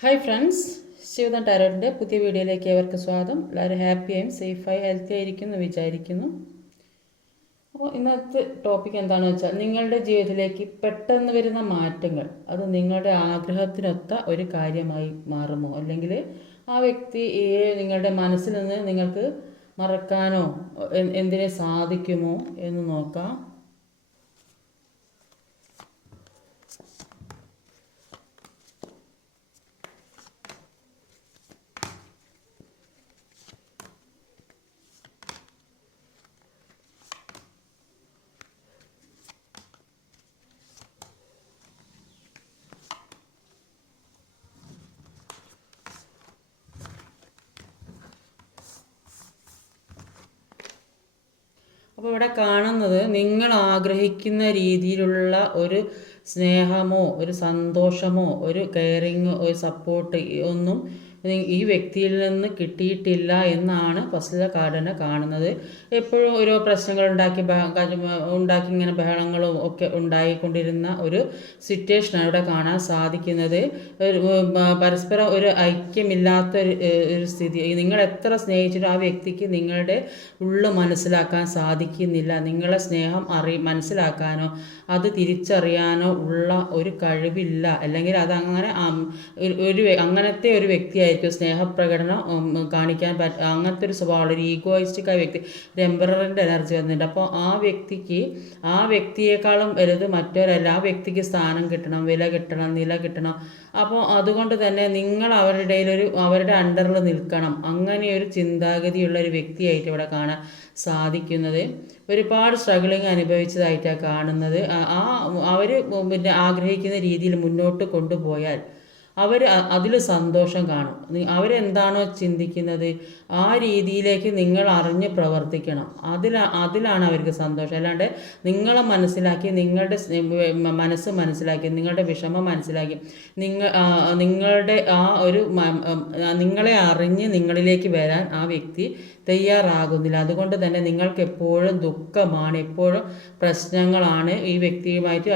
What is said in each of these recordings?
Hi friends Shivada ടാരോട്ടിന്റെ പുതിയ വീഡിയോയിലേക്ക് അവർക്ക് സ്വാഗതം. എല്ലാവരും ഹാപ്പിയായും സേഫായി ഹെൽത്തി ആയിരിക്കും എന്ന് വിചാരിക്കുന്നു. അപ്പോൾ ഇന്നത്തെ ടോപ്പിക് എന്താണെന്ന് വെച്ചാൽ നിങ്ങളുടെ ജീവിതത്തിലേക്ക് പെട്ടെന്ന് വരുന്ന മാറ്റങ്ങൾ. അത് നിങ്ങളുടെ ആഗ്രഹത്തിനൊത്ത ഒരു കാര്യമായി മാറുമോ? അല്ലെങ്കിൽ ആ വ്യക്തി നിങ്ങളുടെ മനസ്സിൽ നിന്ന് നിങ്ങൾക്ക് മറക്കാനോ എന്തിനെ സാധിക്കുമോ എന്ന് നോക്കാം. അപ്പോൾ ഇവിടെ കാണുന്നത് നിങ്ങൾ ആഗ്രഹിക്കുന്ന രീതിയിലുള്ള ഒരു സ്നേഹമോ ഒരു സന്തോഷമോ ഒരു കെയറിങ് ഒരു സപ്പോർട്ട് ഒന്നും ഈ വ്യക്തിയിൽ നിന്ന് കിട്ടിയിട്ടില്ല എന്നാണ് പ്രസ്തുത കാർഡിനെ കാണുന്നത്. എപ്പോഴും ഓരോ പ്രശ്നങ്ങൾ ഉണ്ടാക്കി ഉണ്ടാക്കി ഇങ്ങനെ ബഹളങ്ങളും ഒക്കെ ഉണ്ടായിക്കൊണ്ടിരുന്ന ഒരു സിറ്റുവേഷനാണ് ഇവിടെ കാണാൻ സാധിക്കുന്നത്. ഒരു പരസ്പരം ഒരു ഐക്യമില്ലാത്ത ഒരു സ്ഥിതി. നിങ്ങൾ എത്ര സ്നേഹിച്ചിട്ടും ആ വ്യക്തിക്ക് നിങ്ങളുടെ ഉള്ളു മനസ്സിലാക്കാൻ സാധിക്കുന്നില്ല. നിങ്ങളെ സ്നേഹം അറി മനസ്സിലാക്കാനോ അത് തിരിച്ചറിയാനോ ഉള്ള ഒരു കഴിവില്ല. അല്ലെങ്കിൽ അതങ്ങനെ ഒരു- അങ്ങനത്തെ ഒരു വ്യക്തിയായിരിക്കും സ്നേഹപ്രകടനം കാണിക്കാൻ പറ്റ അങ്ങനത്തെ ഒരു സ്വഭാവമുള്ള ഒരു ഈഗോയിസ്റ്റിക് ആയ വ്യക്തി ടെമ്പററിന്റെ എനർജി വന്നിട്ടുണ്ട്. അപ്പോൾ ആ വ്യക്തിക്ക് ആ വ്യക്തിയെക്കാളും വലുത് മറ്റൊരല്ല ആ വ്യക്തിക്ക് സ്ഥാനം കിട്ടണം വില കിട്ടണം നില കിട്ടണം. അപ്പോൾ അതുകൊണ്ട് തന്നെ നിങ്ങൾ അവരുടെ ഇടയിലൊരു അവരുടെ അണ്ടറിൽ നിൽക്കണം. അങ്ങനെ ഒരു ചിന്താഗതിയുള്ള ഒരു വ്യക്തിയായിട്ട് ഇവിടെ കാണാൻ സാധിക്കുന്നത്. ഒരുപാട് സ്ട്രഗിളിങ് അനുഭവിച്ചതായിട്ടാണ് കാണുന്നത്. ആ അവർ പിന്നെ ആഗ്രഹിക്കുന്ന രീതിയിൽ മുന്നോട്ട് കൊണ്ടുപോയാൽ അവർ അതിൽ സന്തോഷം കാണും. അവരെന്താണോ ചിന്തിക്കുന്നത് ആ രീതിയിലേക്ക് നിങ്ങൾ അറിഞ്ഞ് പ്രവർത്തിക്കണം. അതിൽ അതിലാണ് അവർക്ക് സന്തോഷം. അല്ലാണ്ട് നിങ്ങളെ മനസ്സിലാക്കി നിങ്ങളുടെ മനസ്സ് മനസ്സിലാക്കി നിങ്ങളുടെ വിഷമം മനസ്സിലാക്കി നിങ്ങൾ നിങ്ങളുടെ ആ ഒരു നിങ്ങളെ അറിഞ്ഞ് നിങ്ങളിലേക്ക് വരാൻ ആ വ്യക്തി തയ്യാറാകുന്നില്ല. അതുകൊണ്ട് തന്നെ നിങ്ങൾക്ക് എപ്പോഴും ദുഃഖമാണ് എപ്പോഴും പ്രശ്നങ്ങളാണ് ഈ വ്യക്തിയുമായിട്ട്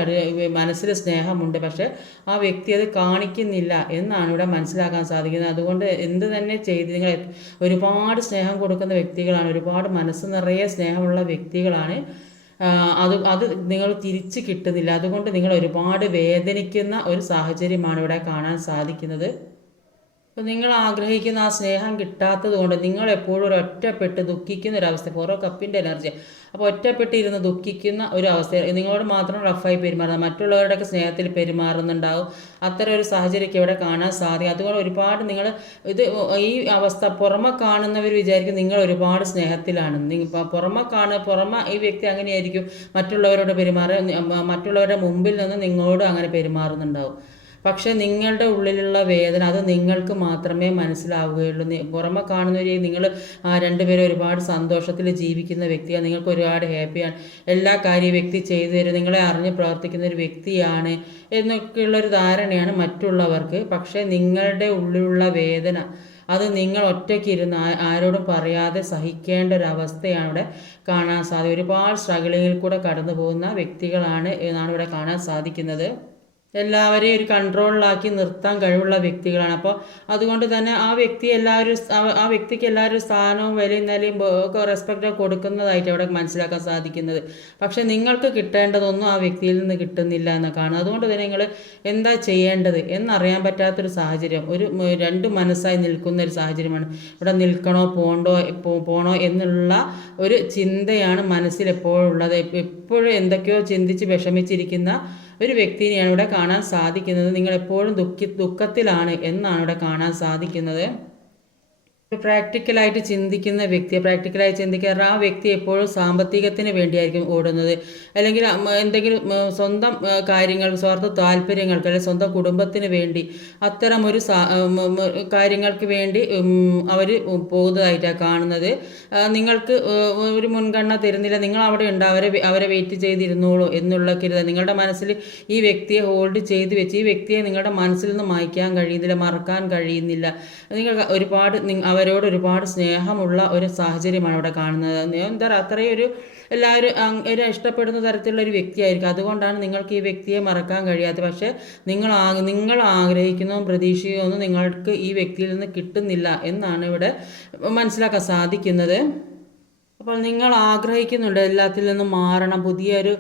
മനസ്സിൽ സ്നേഹമുണ്ട്. പക്ഷേ ആ വ്യക്തി അത് കാണിക്കുന്നില്ല. എന്നാണ് ഇവിടെ മനസ്സിലാക്കാൻ സാധിക്കുന്നത്. അതുകൊണ്ട് എന്ത് തന്നെ ചെയ്ത് നിങ്ങൾ ഒരുപാട് സ്നേഹം കൊടുക്കുന്ന വ്യക്തികളാണ് ഒരുപാട് മനസ്സ് നിറയെ സ്നേഹമുള്ള വ്യക്തികളാണ്. അത് അത് നിങ്ങൾ തിരിച്ച് കിട്ടുന്നില്ല. അതുകൊണ്ട് നിങ്ങൾ ഒരുപാട് വേദനിക്കുന്ന ഒരു സാഹചര്യമാണ് ഇവിടെ കാണാൻ സാധിക്കുന്നത്. അപ്പോൾ നിങ്ങൾ ആഗ്രഹിക്കുന്ന ആ സ്നേഹം കിട്ടാത്തത് കൊണ്ട് നിങ്ങൾ എപ്പോഴും ഒരു ഒറ്റപ്പെട്ട് ദുഃഖിക്കുന്ന ഒരു അവസ്ഥ ഓരോ കപ്പിന്റെ എനർജി അപ്പോൾ ഒറ്റപ്പെട്ടിരുന്ന് ദുഃഖിക്കുന്ന ഒരു അവസ്ഥ. നിങ്ങളോട് മാത്രം റഫായി പെരുമാറുന്നത് മറ്റുള്ളവരുടെയൊക്കെ സ്നേഹത്തിൽ പെരുമാറുന്നുണ്ടാവും. അത്തരം ഒരു സാഹചര്യമൊക്കെ ഇവിടെ കാണാൻ സാധിക്കും. അതുകൊണ്ട് ഒരുപാട് നിങ്ങൾ ഇത് ഈ അവസ്ഥ പുറമെ കാണുന്നവർ വിചാരിക്കും നിങ്ങൾ ഒരുപാട് സ്നേഹത്തിലാണ്. നിങ്ങൾ പുറമെ കാണുക പുറമെ ഈ വ്യക്തി അങ്ങനെയായിരിക്കും. മറ്റുള്ളവരോട് പെരുമാറുക മറ്റുള്ളവരുടെ മുമ്പിൽ നിന്ന് നിങ്ങളോട് അങ്ങനെ പെരുമാറുന്നുണ്ടാവും. പക്ഷേ നിങ്ങളുടെ ഉള്ളിലുള്ള വേദന അത് നിങ്ങൾക്ക് മാത്രമേ മനസ്സിലാവുകയുള്ളൂ. പുറമെ കാണുന്നവരെ നിങ്ങൾ രണ്ടുപേരും ഒരുപാട് സന്തോഷത്തിൽ ജീവിക്കുന്ന വ്യക്തിയാണ്. നിങ്ങൾക്ക് ഒരുപാട് ഹാപ്പിയാണ്. എല്ലാ കാര്യവും വ്യക്തി ചെയ്തു തരും. നിങ്ങളെ അറിഞ്ഞ് പ്രവർത്തിക്കുന്ന ഒരു വ്യക്തിയാണ് എന്നൊക്കെയുള്ളൊരു ധാരണയാണ് മറ്റുള്ളവർക്ക്. പക്ഷേ നിങ്ങളുടെ ഉള്ളിലുള്ള വേദന അത് നിങ്ങൾ ഒറ്റയ്ക്ക് ഇരുന്ന് ആരോടും പറയാതെ സഹിക്കേണ്ട ഒരു അവസ്ഥയാണ് ഇവിടെ കാണാൻ സാധിക്കും ഒരുപാട് സ്ട്രഗിളിങ്ങിൽ കൂടെ കടന്നു പോകുന്ന വ്യക്തികളാണ് എന്നാണ് ഇവിടെ കാണാൻ സാധിക്കുന്നത്. എല്ലാവരെയും ഒരു കൺട്രോളിലാക്കി നിർത്താൻ കഴിവുള്ള വ്യക്തികളാണ്. അപ്പോൾ അതുകൊണ്ട് തന്നെ ആ വ്യക്തി എല്ലാവരും ആ- വ്യക്തിക്ക് എല്ലാവരും സ്ഥാനവും വിലയും നിലയും ഒക്കെ റെസ്പെക്റ്റ് കൊടുക്കുന്നതായിട്ട് അവിടെ മനസ്സിലാക്കാൻ സാധിക്കുന്നത്. പക്ഷേ നിങ്ങൾക്ക് കിട്ടേണ്ടതൊന്നും ആ വ്യക്തിയിൽ നിന്ന് കിട്ടുന്നില്ല എന്ന് കാണും അതുകൊണ്ട് തന്നെ നിങ്ങൾ എന്താ ചെയ്യേണ്ടത് എന്നറിയാൻ പറ്റാത്തൊരു സാഹചര്യം ഒരു രണ്ട് മനസ്സായി നിൽക്കുന്ന ഒരു സാഹചര്യമാണ്. ഇവിടെ നിൽക്കണോ പോകണ്ടോ പോണോ എന്നുള്ള ഒരു ചിന്തയാണ് മനസ്സിൽ എപ്പോഴും ഉള്ളത്. എപ്പോഴും എന്തൊക്കെയോ ചിന്തിച്ച് വിഷമിച്ചിരിക്കുന്ന ഒരു വ്യക്തിനെയാണ് ഇവിടെ കാണാൻ സാധിക്കുന്നത്. നിങ്ങൾ എപ്പോഴും ദുഃഖി ദുഃഖത്തിലാണ് എന്നാണ് ഇവിടെ കാണാൻ സാധിക്കുന്നത്. പ്രാക്ടിക്കലായിട്ട് ചിന്തിക്കുന്ന വ്യക്തി പ്രാക്ടിക്കലായി ചിന്തിക്കാറ് ആ വ്യക്തി എപ്പോഴും സാമ്പത്തികത്തിന് വേണ്ടിയായിരിക്കും ഓടുന്നത്. അല്ലെങ്കിൽ എന്തെങ്കിലും സ്വന്തം കാര്യങ്ങൾ സ്വാർത്ഥ താല്പര്യങ്ങൾക്ക് അല്ലെങ്കിൽ സ്വന്തം കുടുംബത്തിന് വേണ്ടി അത്തരം ഒരു കാര്യങ്ങൾക്ക് വേണ്ടി അവർ പോകുന്നതായിട്ടാണ് കാണുന്നത്. നിങ്ങൾക്ക് ഒരു മുൻഗണന തരുന്നില്ല. നിങ്ങൾ അവിടെ ഉണ്ട്. അവരെ അവരെ വെയിറ്റ് ചെയ്തിരുന്നോളൂ എന്നുള്ള കരുത. നിങ്ങളുടെ മനസ്സിൽ ഈ വ്യക്തിയെ ഹോൾഡ് ചെയ്ത് വെച്ച് ഈ വ്യക്തിയെ നിങ്ങളുടെ മനസ്സിൽ നിന്ന് മായ്ക്കാൻ കഴിയുന്നില്ല മറക്കാൻ കഴിയുന്നില്ല. നിങ്ങൾ ഒരുപാട് അവരെ അവരോട് ഒരുപാട് സ്നേഹമുള്ള ഒരു സാഹചര്യമാണ് ഇവിടെ കാണുന്നത്. എന്താ അത്രയും ഒരു എല്ലാവരും ഒരു ഇഷ്ടപ്പെടുന്ന തരത്തിലുള്ള ഒരു വ്യക്തിയായിരിക്കും. അതുകൊണ്ടാണ് നിങ്ങൾക്ക് ഈ വ്യക്തിയെ മറക്കാൻ കഴിയാത്തത്. പക്ഷേ നിങ്ങൾ നിങ്ങൾ ആഗ്രഹിക്കുന്നതും പ്രതീക്ഷിക്കുന്നതും നിങ്ങൾക്ക് ഈ വ്യക്തിയിൽ നിന്ന് കിട്ടുന്നില്ല എന്നാണ് ഇവിടെ മനസ്സിലാക്കാൻ സാധിക്കുന്നത്. അപ്പോൾ നിങ്ങൾ ആഗ്രഹിക്കുന്നുണ്ട് എല്ലാത്തിൽ നിന്നും മാറണം പുതിയൊരു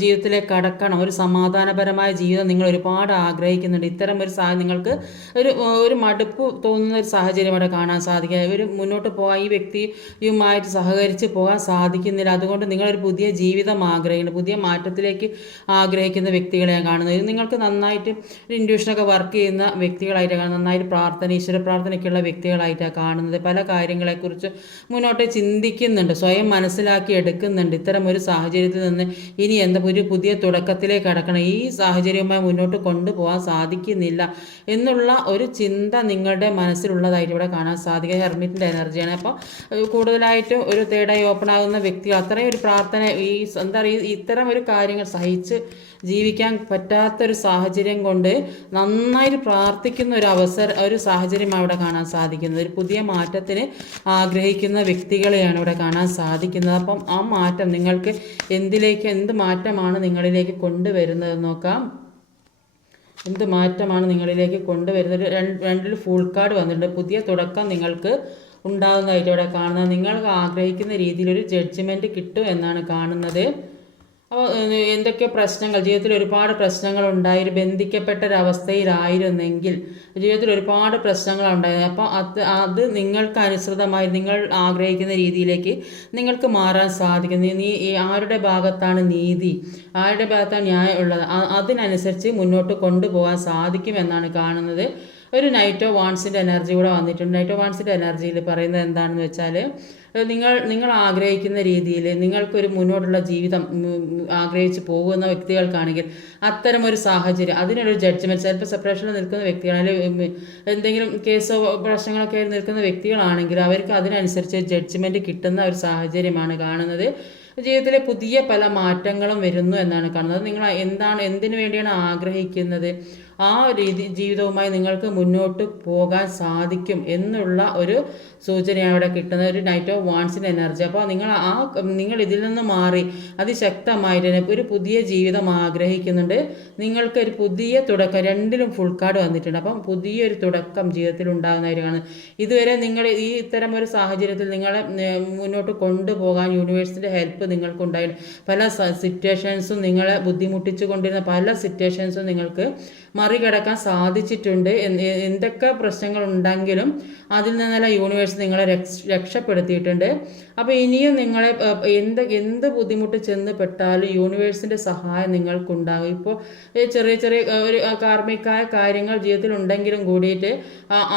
ജീവിതത്തിലേക്ക് കടക്കണം. ഒരു സമാധാനപരമായ ജീവിതം നിങ്ങൾ ഒരുപാട് ആഗ്രഹിക്കുന്നുണ്ട്. ഇത്തരം ഒരു സാഹചര്യം നിങ്ങൾക്ക് ഒരു ഒരു മടുപ്പ് തോന്നുന്ന ഒരു സാഹചര്യം അവിടെ കാണാൻ സാധിക്കുക. ഒരു മുന്നോട്ട് പോകാൻ ഈ വ്യക്തിയുമായിട്ട് സഹകരിച്ച് പോകാൻ സാധിക്കുന്നില്ല. അതുകൊണ്ട് നിങ്ങളൊരു പുതിയ ജീവിതം ആഗ്രഹിക്കുന്നു. പുതിയ മാറ്റത്തിലേക്ക് ആഗ്രഹിക്കുന്ന വ്യക്തികളെ കാണുന്നത് നിങ്ങൾക്ക് നന്നായിട്ട് ഒരു ഇൻഡ്യൂഷനൊക്കെ വർക്ക് ചെയ്യുന്ന വ്യക്തികളായിട്ട് കാണുന്നത്. നന്നായിട്ട് പ്രാർത്ഥന ഈശ്വര പ്രാർത്ഥനയ്ക്കുള്ള വ്യക്തികളായിട്ടാണ് കാണുന്നത്. പല കാര്യങ്ങളെക്കുറിച്ച് മുന്നോട്ട് ചിന്തിക്കുന്ന എടുക്കുന്നുണ്ട് സ്വയം മനസ്സിലാക്കി എടുക്കുന്നുണ്ട്. ഇത്തരം ഒരു സാഹചര്യത്തിൽ നിന്ന് ഇനി എന്താ ഒരു പുതിയ തുടക്കത്തിലേക്ക് കടക്കണം. ഈ സാഹചര്യവുമായി മുന്നോട്ട് കൊണ്ടുപോകാൻ സാധിക്കുന്നില്ല എന്നുള്ള ഒരു ചിന്ത നിങ്ങളുടെ മനസ്സിലുള്ളതായിട്ട് ഇവിടെ കാണാൻ സാധിക്കുക ഹെർമിറ്റിന്റെ എനർജിയാണ്. അപ്പോൾ കൂടുതലായിട്ട് ഒരു തേടായി ഓപ്പൺ ആകുന്ന വ്യക്തി അത്രയും ഒരു പ്രാർത്ഥന ഈ എന്താ പറയുക ഇത്തരം ഒരു കാര്യങ്ങൾ സഹിച്ച് ജീവിക്കാൻ പറ്റാത്തൊരു സാഹചര്യം കൊണ്ട് നന്നായിട്ട് പ്രാർത്ഥിക്കുന്ന ഒരു അവസര ഒരു സാഹചര്യമാണ് ഇവിടെ കാണാൻ സാധിക്കുന്നത്. ഒരു പുതിയ മാറ്റത്തിന് ആഗ്രഹിക്കുന്ന വ്യക്തികളെയാണ് ഇവിടെ കാണാൻ സാധിക്കുന്നത്. അപ്പം ആ മാറ്റം നിങ്ങൾക്ക് എന്തിലേക്ക് എന്ത് മാറ്റമാണ് നിങ്ങളിലേക്ക് കൊണ്ടുവരുന്നത് നോക്കാം. എന്ത് മാറ്റമാണ് നിങ്ങളിലേക്ക് കൊണ്ടുവരുന്നത്? രണ്ടിൽ ഫുൾ കാർഡ് വന്നിട്ടുണ്ട്. പുതിയ തുടക്കം നിങ്ങൾക്ക് ഉണ്ടാകുന്നതായിട്ട് ഇവിടെ കാണുന്നത്. നിങ്ങൾ ആഗ്രഹിക്കുന്ന രീതിയിലൊരു ജഡ്ജ്മെന്റ് കിട്ടും എന്നാണ് കാണുന്നത്. എന്തൊക്കെ പ്രശ്നങ്ങൾ ജീവിതത്തിൽ ഒരുപാട് പ്രശ്നങ്ങൾ ഉണ്ടായി ബന്ധിക്കപ്പെട്ട ഒരവസ്ഥയിലായിരുന്നെങ്കിൽ ജീവിതത്തിൽ ഒരുപാട് പ്രശ്നങ്ങൾ ഉണ്ടായിരുന്നു. അപ്പോൾ അത് അത് നിങ്ങൾക്ക് അനുസൃതമായി നിങ്ങൾ ആഗ്രഹിക്കുന്ന രീതിയിലേക്ക് നിങ്ങൾക്ക് മാറാൻ സാധിക്കുന്നു നീ ആരുടെ ഭാഗത്താണ് നീതി? ആരുടെ ഭാഗത്താണ് ന്യായം ഉള്ളത്? അതിനനുസരിച്ച് മുന്നോട്ട് കൊണ്ടുപോകാൻ സാധിക്കുമെന്നാണ് കാണുന്നത്. ഒരു നൈറ്റോ വാൺസിന്റെ എനർജി കൂടെ വന്നിട്ടുണ്ട്. നൈറ്റോ വാൺസിന്റെ എനർജിയിൽ പറയുന്നത് എന്താണെന്ന് വെച്ചാൽ നിങ്ങൾ നിങ്ങൾ ആഗ്രഹിക്കുന്ന രീതിയിൽ നിങ്ങൾക്കൊരു മുന്നോട്ടുള്ള ജീവിതം ആഗ്രഹിച്ച് പോകുന്ന വ്യക്തികൾക്കാണെങ്കിൽ അത്തരമൊരു സാഹചര്യം അതിനൊരു ജഡ്ജ്മെന്റ് ചിലപ്പോൾ സെപ്പറേഷനിൽ നിൽക്കുന്ന വ്യക്തികൾ അല്ലെങ്കിൽ എന്തെങ്കിലും കേസോ പ്രശ്നങ്ങളൊക്കെ ആയി നിൽക്കുന്ന വ്യക്തികളാണെങ്കിൽ അവർക്ക് അതിനനുസരിച്ച് ജഡ്ജ്മെന്റ് കിട്ടുന്ന ഒരു സാഹചര്യമാണ് കാണുന്നത്. ജീവിതത്തിലെ പുതിയ പല മാറ്റങ്ങളും വരുന്നു എന്നാണ് കാണുന്നത്. നിങ്ങൾ എന്താണ് എന്തിനു വേണ്ടിയാണ് ആഗ്രഹിക്കുന്നത്? ആ രീതി ജീവിതവുമായി നിങ്ങൾക്ക് മുന്നോട്ട് പോകാൻ സാധിക്കും എന്നുള്ള ഒരു സൂചനയാണ് ഇവിടെ കിട്ടുന്നത്. ഒരു നൈറ്റ് ഓഫ് വാൺസിന്റെ എനർജി അപ്പോൾ നിങ്ങൾ ആ നിങ്ങൾ ഇതിൽ നിന്ന് മാറി അതിശക്തമായിട്ട് ഒരു പുതിയ ജീവിതം ആഗ്രഹിക്കുന്നുണ്ട്. നിങ്ങൾക്ക് ഒരു പുതിയ തുടക്കം രണ്ടിലും ഫുൾ കാർഡ് വന്നിട്ടുണ്ട്. അപ്പം പുതിയൊരു തുടക്കം ജീവിതത്തിൽ ഉണ്ടാകുന്നതായിട്ടാണ് ഇതുവരെ നിങ്ങൾ ഈ ഇത്തരം ഒരു സാഹചര്യത്തിൽ നിങ്ങളെ മുന്നോട്ട് കൊണ്ടുപോകാൻ യൂണിവേഴ്സിന്റെ ഹെൽപ്പ് നിങ്ങൾക്കുണ്ടായിരുന്നു പല സിറ്റുവേഷൻസും നിങ്ങളെ ബുദ്ധിമുട്ടിച്ചു കൊണ്ടിരുന്ന പല സിറ്റുവേഷൻസും നിങ്ങൾക്ക് മറികടക്കാൻ സാധിച്ചിട്ടുണ്ട്. എന്തൊക്കെ പ്രശ്നങ്ങൾ ഉണ്ടെങ്കിലും അതിൽ നിന്നെല്ലാം യൂണിവേഴ്സ് നിങ്ങളെ രക്ഷപ്പെടുത്തിയിട്ടുണ്ട്. അപ്പോൾ ഇനിയും നിങ്ങളെ എന്ത് എന്ത് ബുദ്ധിമുട്ട് ചെന്ന് പെട്ടാലും യൂണിവേഴ്സിന്റെ സഹായം നിങ്ങൾക്കുണ്ടാകും. ഇപ്പോൾ ചെറിയ ചെറിയ ഒരു കാർമ്മികമായ കാര്യങ്ങൾ ജീവിതത്തിൽ ഉണ്ടെങ്കിലും കൂടിയിട്ട്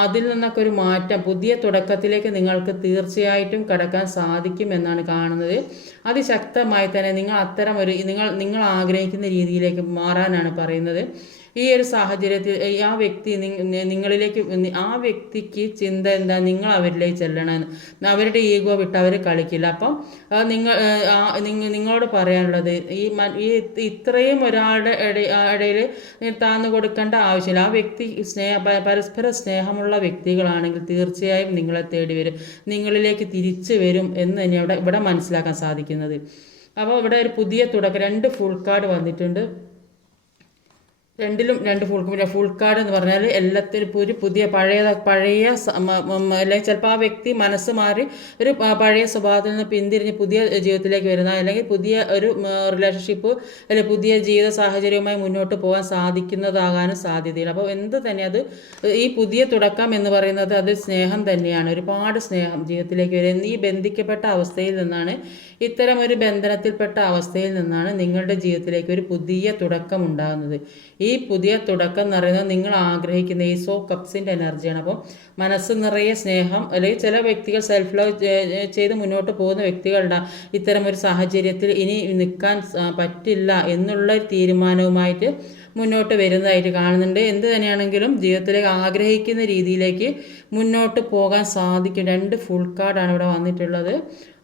അതിൽ നിന്നൊക്കെ ഒരു മാറ്റം പുതിയ തുടക്കത്തിലേക്ക് നിങ്ങൾക്ക് തീർച്ചയായിട്ടും കടക്കാൻ സാധിക്കും എന്നാണ് കാണുന്നത്. അതിശക്തമായി തന്നെ നിങ്ങൾ അത്തരം ഒരു നിങ്ങൾ നിങ്ങൾ ആഗ്രഹിക്കുന്ന രീതിയിലേക്ക് മാറാനാണ് പറയുന്നത്. ഈ ഒരു സാഹചര്യത്തിൽ ആ വ്യക്തി നിങ്ങളിലേക്ക് ആ വ്യക്തിക്ക് ചിന്ത എന്താ? നിങ്ങൾ അവരിലേക്ക് ചെല്ലണമെന്ന് അവരുടെ ഈഗോ വിട്ട് അവർ കളിക്കില്ല. അപ്പം നിങ്ങൾ നിങ്ങളോട് പറയാനുള്ളത് ഈ ഈ ഇത്രയും ഒരാളുടെ ഇടയിൽ താന്നു കൊടുക്കേണ്ട ആവശ്യമില്ല. ആ വ്യക്തി സ്നേഹ പരസ്പര സ്നേഹമുള്ള വ്യക്തികളാണെങ്കിൽ തീർച്ചയായും നിങ്ങളെ തേടി വരും. നിങ്ങളിലേക്ക് തിരിച്ചു വരും എന്ന് തന്നെ ഇവിടെ ഇവിടെ മനസ്സിലാക്കാൻ സാധിക്കുന്നത്. അപ്പോൾ ഇവിടെ ഒരു പുതിയ തുടക്കം രണ്ട് ഫുൾ കാർഡ് വന്നിട്ടുണ്ട്. രണ്ടിലും രണ്ട് ഫുൾ ഫുൾ കാർഡ് എന്ന് പറഞ്ഞാൽ എല്ലാത്തിലും ഒരു പുതിയ പഴയ പഴയ അല്ലെങ്കിൽ ചിലപ്പോൾ ആ വ്യക്തി മനസ്സ് മാറി ഒരു പഴയ സ്വഭാവത്തിൽ നിന്ന് പിന്തിരിഞ്ഞ് പുതിയ ജീവിതത്തിലേക്ക് വരുന്ന അല്ലെങ്കിൽ പുതിയ ഒരു റിലേഷൻഷിപ്പ് അല്ലെങ്കിൽ പുതിയ ജീവിത സാഹചര്യവുമായി മുന്നോട്ട് പോകാൻ സാധിക്കുന്നതാകാനും സാധ്യതയില്ല അപ്പോൾ എന്ത് തന്നെ അത് ഈ പുതിയ തുടക്കം എന്ന് പറയുന്നത് അത് സ്നേഹം തന്നെയാണ്. ഒരുപാട് സ്നേഹം ജീവിതത്തിലേക്ക് വരുന്നത് ഈ ബന്ധിക്കപ്പെട്ട അവസ്ഥയിൽ നിന്നാണ് ഇത്തരം ഒരു ബന്ധനത്തിൽപ്പെട്ട അവസ്ഥയിൽ നിന്നാണ് നിങ്ങളുടെ ജീവിതത്തിലേക്ക് ഒരു പുതിയ തുടക്കം ഉണ്ടാകുന്നത്. ഈ പുതിയ തുടക്കം നിറയുന്നത് നിങ്ങൾ ആഗ്രഹിക്കുന്ന ഈ സോ കപ്സിന്റെ എനർജിയാണ് അപ്പം മനസ്സ് നിറയെ സ്നേഹം അല്ലെങ്കിൽ ചില വ്യക്തികൾ സെൽഫ് ലവ് ചെയ്ത് മുന്നോട്ട് പോകുന്ന വ്യക്തികളുടെ ഇത്തരം ഒരു സാഹചര്യത്തിൽ ഇനി നിൽക്കാൻ പറ്റില്ല എന്നുള്ള തീരുമാനവുമായിട്ട് മുന്നോട്ട് വരുന്നതായിട്ട് കാണുന്നുണ്ട്. എന്ത് തന്നെയാണെങ്കിലും ജീവിതത്തിലേക്ക് ആഗ്രഹിക്കുന്ന രീതിയിലേക്ക് മുന്നോട്ട് പോകാൻ സാധിക്കും. രണ്ട് ഫുൾ കാർഡാണ് ഇവിടെ വന്നിട്ടുള്ളത്.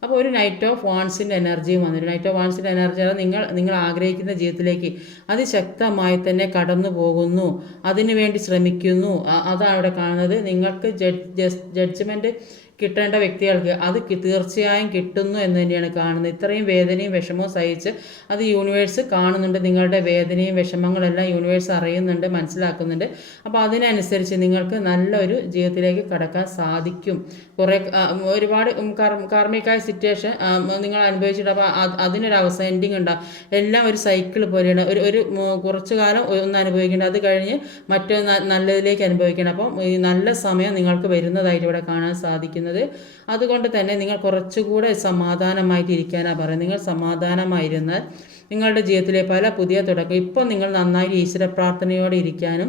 അപ്പോൾ ഒരു നൈറ്റ് ഓഫ് വാൺസിന്റെ എനർജിയും വന്നിട്ടുണ്ട്. നൈറ്റ് ഓഫ് വാൺസിന്റെ എനർജി അത് നിങ്ങൾ നിങ്ങൾ ആഗ്രഹിക്കുന്ന ജീവിതത്തിലേക്ക് അതിശക്തമായി തന്നെ കടന്നു പോകുന്നു. അതിനു വേണ്ടി ശ്രമിക്കുന്നു. അതാണ് ഇവിടെ കാണുന്നത്. നിങ്ങൾക്ക് ജഡ്ജ് ജഡ്ജ്മെന്റ് കിട്ടേണ്ട വ്യക്തികൾക്ക് അത് തീർച്ചയായും കിട്ടുന്നു എന്ന് തന്നെയാണ് കാണുന്നത്. ഇത്രയും വേദനയും വിഷമവും സഹിച്ച് അത് യൂണിവേഴ്സ് കാണുന്നുണ്ട്. നിങ്ങളുടെ വേദനയും വിഷമങ്ങളെല്ലാം യൂണിവേഴ്സ് അറിയുന്നുണ്ട് മനസ്സിലാക്കുന്നുണ്ട്. അപ്പോൾ അതിനനുസരിച്ച് നിങ്ങൾക്ക് നല്ലൊരു ജീവിതത്തിലേക്ക് കടക്കാൻ സാധിക്കും. കുറേ ഒരുപാട് കാർമികമായ സിറ്റുവേഷൻ നിങ്ങൾ അനുഭവിച്ചിട്ട് അപ്പോൾ അതിനൊരു അവസ്ഥ എൻഡിങ് ഉണ്ടാകും എല്ലാം ഒരു സൈക്കിൾ പോലെയാണ്. ഒരു ഒരു കുറച്ചു കാലം ഒന്ന് അനുഭവിക്കേണ്ടത് അത് കഴിഞ്ഞ് മറ്റൊന്ന് നല്ലതിലേക്ക് അനുഭവിക്കണം. അപ്പം ഈ നല്ല സമയം നിങ്ങൾക്ക് വരുന്നതായിട്ട് ഇവിടെ കാണാൻ സാധിക്കുന്നത് അതുകൊണ്ട് തന്നെ നിങ്ങൾ കുറച്ചുകൂടെ സമാധാനമായിട്ട് ഇരിക്കാനാണ് പറയുന്നത്. നിങ്ങൾ സമാധാനമായിരുന്നാൽ നിങ്ങളുടെ ജീവിതത്തിലെ പല പുതിയ തുടക്കം ഇപ്പം നിങ്ങൾ നന്നായി ഈശ്വര പ്രാർത്ഥനയോടെ ഇരിക്കാനും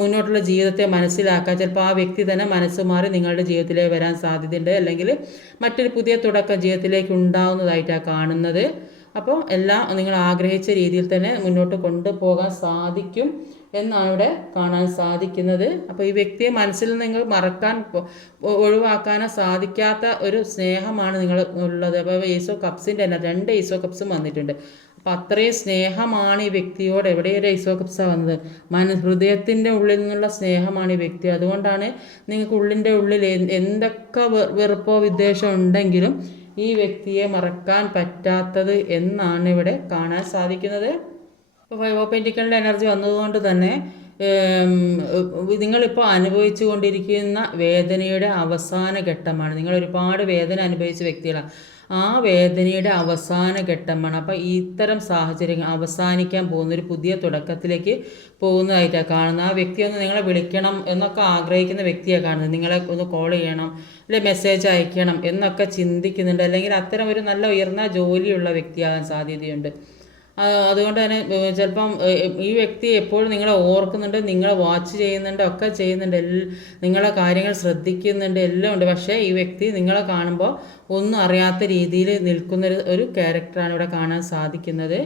മുന്നോട്ടുള്ള ജീവിതത്തെ മനസ്സിലാക്കാൻ ചിലപ്പോൾ ആ വ്യക്തി തന്നെ മനസ്സ് മാറി നിങ്ങളുടെ ജീവിതത്തിലേക്ക് വരാൻ സാധ്യതയുണ്ട്. അല്ലെങ്കിൽ മറ്റൊരു പുതിയ തുടക്കം ജീവിതത്തിലേക്ക് ഉണ്ടാവുന്നതായിട്ടാണ് കാണുന്നത്. അപ്പോൾ എല്ലാം നിങ്ങൾ ആഗ്രഹിച്ച രീതിയിൽ തന്നെ മുന്നോട്ട് കൊണ്ടുപോകാൻ സാധിക്കും എന്നാണ് ഇവിടെ കാണാൻ സാധിക്കുന്നത്. അപ്പോൾ ഈ വ്യക്തിയെ മനസ്സിൽ നിങ്ങൾ മറക്കാൻ ഒഴിവാക്കാനോ സാധിക്കാത്ത ഒരു സ്നേഹമാണ് നിങ്ങൾ ഉള്ളത്. അപ്പോൾ ഈസോ കപ്സിന്റെ തന്നെ രണ്ട് ഈസോ കപ്സും വന്നിട്ടുണ്ട്. അപ്പോൾ അത്രയും സ്നേഹമാണ് ഈ വ്യക്തിയോട് എവിടെയൊരു ഈസോ കപ്സാണ് വന്നത്? മന ഹൃദയത്തിന്റെ ഉള്ളിൽ നിന്നുള്ള സ്നേഹമാണ് ഈ വ്യക്തി. അതുകൊണ്ടാണ് നിങ്ങൾക്ക് ഉള്ളിന്റെ ഉള്ളിൽ എന്തൊക്കെ വെറുപ്പോ വിദ്വേഷം ഉണ്ടെങ്കിലും ഈ വ്യക്തിയെ മറക്കാൻ പറ്റാത്തത് എന്നാണ് ഇവിടെ കാണാൻ സാധിക്കുന്നത്. ഇപ്പോൾ ഫൈവ് ഓഫ് എനർജി വന്നതുകൊണ്ട് തന്നെ നിങ്ങളിപ്പോൾ അനുഭവിച്ചു കൊണ്ടിരിക്കുന്ന വേദനയുടെ അവസാന ഘട്ടമാണ്. നിങ്ങൾ ഒരുപാട് വേദന അനുഭവിച്ച വ്യക്തികളാണ്. ആ വേദനയുടെ അവസാന ഘട്ടമാണ്. അപ്പോൾ ഇത്തരം സാഹചര്യങ്ങൾ അവസാനിക്കാൻ പോകുന്ന ഒരു പുതിയ തുടക്കത്തിലേക്ക് പോകുന്നതായിട്ടാണ് കാണുന്നത്. ആ വ്യക്തി ഒന്ന് നിങ്ങളെ വിളിക്കണം എന്നൊക്കെ ആഗ്രഹിക്കുന്ന വ്യക്തിയാണ് കാണുന്നത്. നിങ്ങളെ ഒന്ന് കോൾ ചെയ്യണം അല്ലെ മെസ്സേജ് അയക്കണം എന്നൊക്കെ ചിന്തിക്കുന്നുണ്ട്. അല്ലെങ്കിൽ അത്തരം ഒരു നല്ല ഉയർന്ന ജോലിയുള്ള വ്യക്തിയാകാൻ സാധ്യതയുണ്ട്. അതുകൊണ്ട് തന്നെ ചിലപ്പം ഈ വ്യക്തി എപ്പോഴും നിങ്ങളെ ഓർക്കുന്നുണ്ട് നിങ്ങളെ വാച്ച് ചെയ്യുന്നുണ്ട് ഒക്കെ ചെയ്യുന്നുണ്ട് എല്ലാ നിങ്ങളെ കാര്യങ്ങൾ ശ്രദ്ധിക്കുന്നുണ്ട് എല്ലാം ഉണ്ട്. പക്ഷേ ഈ വ്യക്തി നിങ്ങളെ കാണുമ്പോൾ ഒന്നും അറിയാത്ത രീതിയിൽ നിൽക്കുന്ന ഒരു ക്യാരക്ടറാണ് ഇവിടെ കാണാൻ സാധിക്കുന്നത്.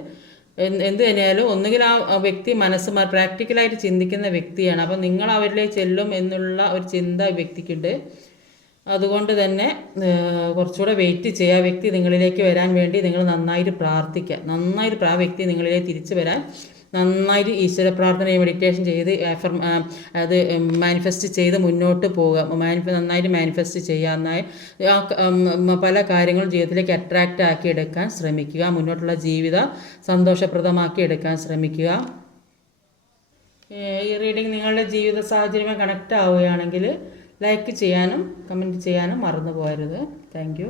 എന്ത് തന്നെയാലും ഒന്നുകിൽ ആ വ്യക്തി മനസ്സ് പ്രാക്ടിക്കലായിട്ട് ചിന്തിക്കുന്ന വ്യക്തിയാണ്. അപ്പം നിങ്ങൾ അവരിലേക്ക് ചെല്ലും എന്നുള്ള ഒരു ചിന്ത വ്യക്തിക്കുണ്ട്. അതുകൊണ്ട് തന്നെ കുറച്ചുകൂടെ വെയിറ്റ് ചെയ്യുക ആ വ്യക്തി നിങ്ങളിലേക്ക് വരാൻ വേണ്ടി നിങ്ങൾ നന്നായിട്ട് പ്രാർത്ഥിക്കുക. നന്നായിട്ട് ആ വ്യക്തി നിങ്ങളിലേക്ക് തിരിച്ചു വരാൻ നന്നായിട്ട് ഈശ്വര പ്രാർത്ഥനയും മെഡിറ്റേഷൻ ചെയ്ത് എഫർ അത് മാനിഫെസ്റ്റ് ചെയ്ത് മുന്നോട്ട് പോവുക. മാനിഫ നന്നായിട്ട് മാനിഫെസ്റ്റ് ചെയ്യുക. നന്നായി പല കാര്യങ്ങളും ജീവിതത്തിലേക്ക് അട്രാക്റ്റ് ആക്കി എടുക്കാൻ ശ്രമിക്കുക. മുന്നോട്ടുള്ള ജീവിതം സന്തോഷപ്രദമാക്കി എടുക്കാൻ ശ്രമിക്കുക. ഈ റീഡിംഗ് നിങ്ങളുടെ ജീവിത സാഹചര്യമായി കണക്റ്റ് ആവുകയാണെങ്കിൽ ലൈക്ക് ചെയ്യാനും കമന്റ് ചെയ്യാനും മറന്നു പോകരുത്. താങ്ക്